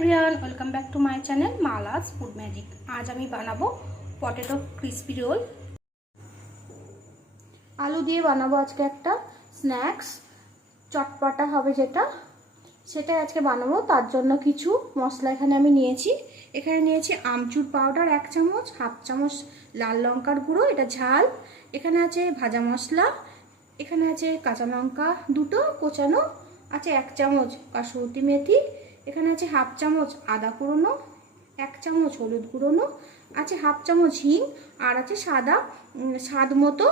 Everyone welcome back to my channel Mala's food magic আজ আমি বানাবো পটেটো ক্রিসপি রোল আলু দিয়ে বানাবো আজকে একটা স্ন্যাক্স চটপটা হবে যেটা। সেটাই আজকে বানাবো, তার জন্য কিছু মশলা এখানে আমি নিয়েছি। এখানে নিয়েছি আমচুর পাউডার এক চামচ, হাফ চামচ লাল লঙ্কার গুঁড়ো, এটা ঝাল। এখানে আছে ভাজা মশলা, এখানে আছে কাঁচা লঙ্কা দুটো কোচানো, আছে এক চামচ কাসুরতি মেথি এখানে আছে হাফ চামচ আদা কুড়োনো এক চামচ হলুদ গুঁড়োনো আছে হাফ চামচ হিং, আর আছে সাদা স্বাদ মতো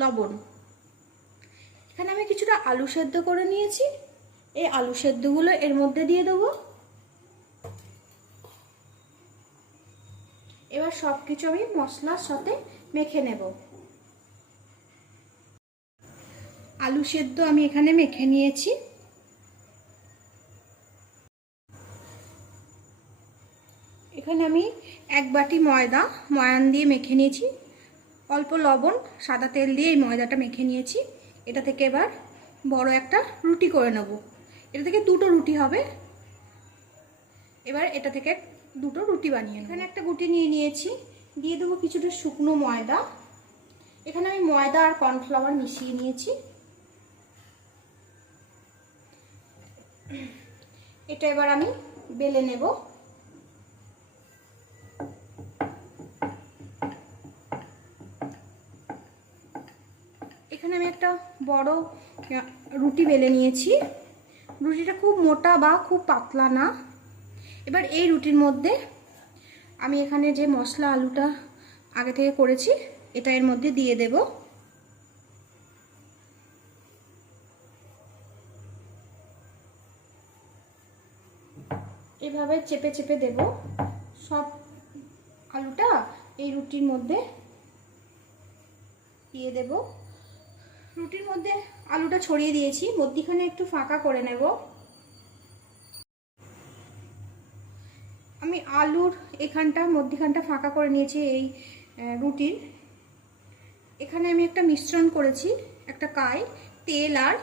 লবণ। এখানে আমি কিছুটা আলু সেদ্ধ করে নিয়েছি। এই আলু সেদ্ধগুলো এর মধ্যে দিয়ে দেবো। এবার সব কিছু আমি মশলার সাথে মেখে নেব। আলু সেদ্ধ আমি এখানে মেখে নিয়েছি। এখানে আমি এক বাটি ময়দা, ময়ান দিয়ে মেখে নিয়েছি। অল্প লবণ, সাদা তেল দিয়ে এই ময়দাটা মেখে নিয়েছি। এটা থেকে এবার বড় একটা রুটি করে নেব। এটা থেকে দুটো রুটি হবে। এবার এটা থেকে দুটো রুটি বানিয়ে এখানে একটা গুটি নিয়ে নিয়েছি। দিয়ে দেবো কিছুটা শুকনো ময়দা। এখানে আমি ময়দা আর কর্নফ্লাওয়ার মিশিয়ে নিয়েছি। এটা এবার আমি বেলে নেব এখানে আমি একটা বড় রুটি বেলে নিয়েছি। রুটিটা খুব মোটা বা খুব পাতলা না। এবার এই রুটির মধ্যে আমি এখানে যে মশলা আলুটা আগে থেকে করেছি, এটা এর মধ্যে দিয়ে দেব। এভাবে চেপে চেপে দেব। সব আলুটা এই রুটির মধ্যে দিয়ে দেব। রুটির মধ্যে আলুটা ছড়িয়ে দিয়েছি, মধ্যিখানে একটু ফাঁকা করে নেব। আমি আলুর এখানটা, মধ্যিখানটা ফাঁকা করে নিয়েছি এই রুটির। এখানে আমি একটা মিশ্রণ করেছি, একটা কাই তেল আর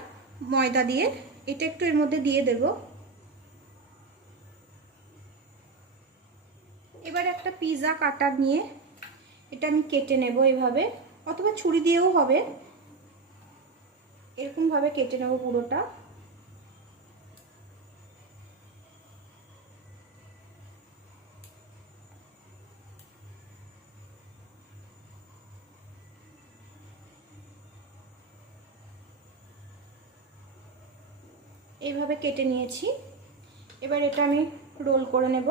ময়দা দিয়ে। এটা একটু এর মধ্যে দিয়ে দেব। এবার একটা পিৎজা কাটার নিয়ে এটা আমি কেটে নেব এভাবে, অথবা ছুরি দিয়েও হবে। এরকমভাবে কেটে নেব পুরোটা। এইভাবে কেটে নিয়েছি। এবার এটা আমি রোল করে নেব।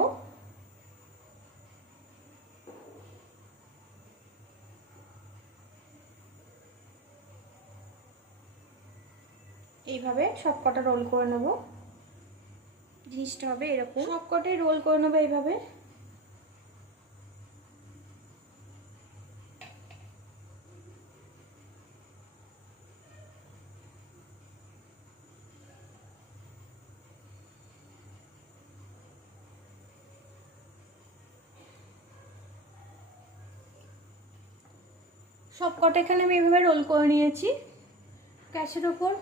এইভাবে সব কটা রোল করে নেব। জিনিসটা হবে এরকম। সব কটাই রোল করে নেব এইভাবে। সব কটা এখানে আমি এভাবে রোল করে নিয়েছি। গ্যাসের ওপর।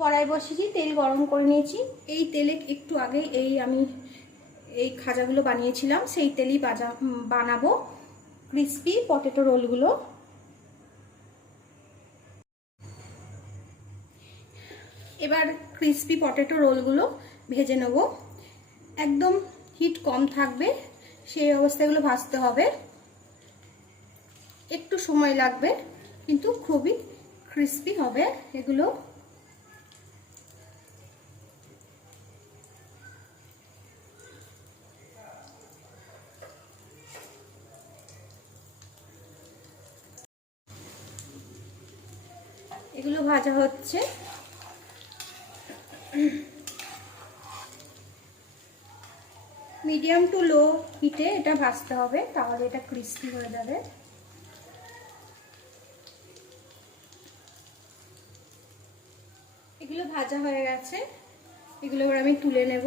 কড়াই বসিয়েছি, তেল গরম করে নিয়েছি। এই তেলে একটু আগে এই আমি এই খাজাগুলো বানিয়েছিলাম, সেই তেলই বাজা বানাবো ক্রিস্পি পটেটো রোলগুলো এবার ক্রিস্পি পটেটো রোলগুলো ভেজে নেব। একদম হিট কম থাকবে, সেই অবস্থাগুলো ভাজতে হবে। একটু সময় লাগবে, কিন্তু খুবই ক্রিস্পি হবে এগুলো। এগুলো ভাজা হচ্ছে। মিডিয়াম টু লো হিটে এটা ভাজতে হবে, তাহলে এটা ক্রিস্পি হয়ে যাবে। এগুলো ভাজা হয়ে গেছে, এগুলো আমি তুলে নেব।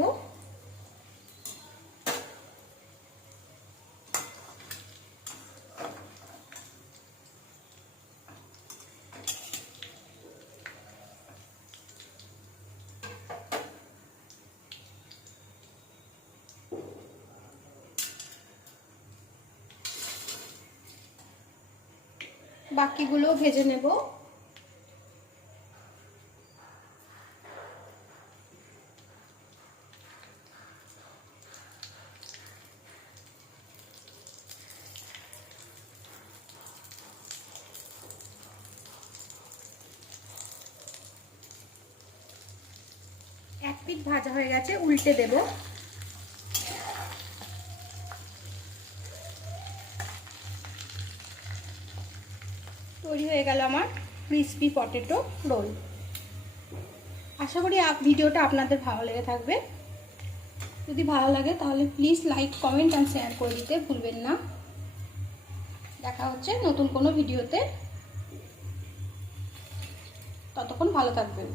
বাকিগুলো ভেজে নেব। এক পিঠ ভাজা হয়ে গেছে উল্টে দেব। তৈরি হয়ে গেল আমার ক্রিসপি পটেটো রোল আশা করি ভিডিওটা আপনাদের ভালো লেগে থাকবে। যদি ভালো লাগে তাহলে please like comment and share করে দিতে ভুলবেন না। দেখা হচ্ছে নতুন কোনো ভিডিওতে। ততক্ষণ ভালো থাকবেন।